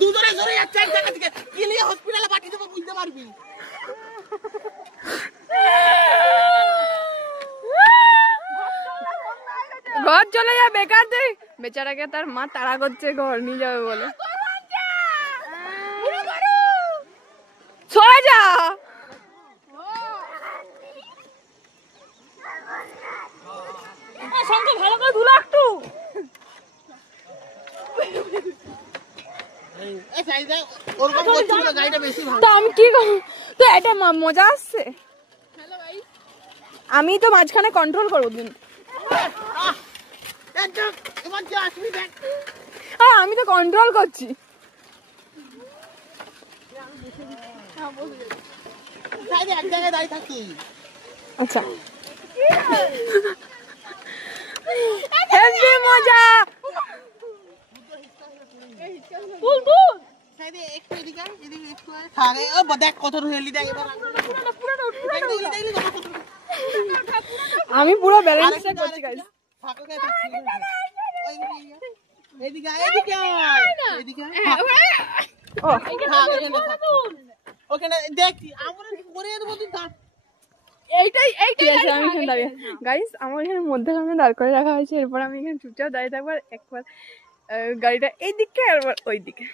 দুজনে সরে যাচ্ছে এক জায়গা থেকে, কি নিয়ে হসপিটালে পাঠিয়ে দেবো বুঝতে পারবি। ঘর চলে যা, বেকার দে। বেচারাকে তার মা তাড়া করছে ঘর নিয়ে যাবে বলে। সরে যা। ভালো করে ধুলো একটু। তো আমি কি তো এটা মজা আসছে। আমি তো মাঝখানে কন্ট্রোল করবো কিন্তু। আমি তো কন্ট্রোল করছি। আচ্ছা মজা। আমি পুরো ব্যালেন্সটা করছি গাইস। গাইস আমার এখানে মধ্যখানে দাঁড় করে রাখা হয়েছে, এরপর আমি এখানে চুপচাপ দাঁড়িয়ে থাকবো। একবার গাড়িটা এই দিকে আর ওই দিকে।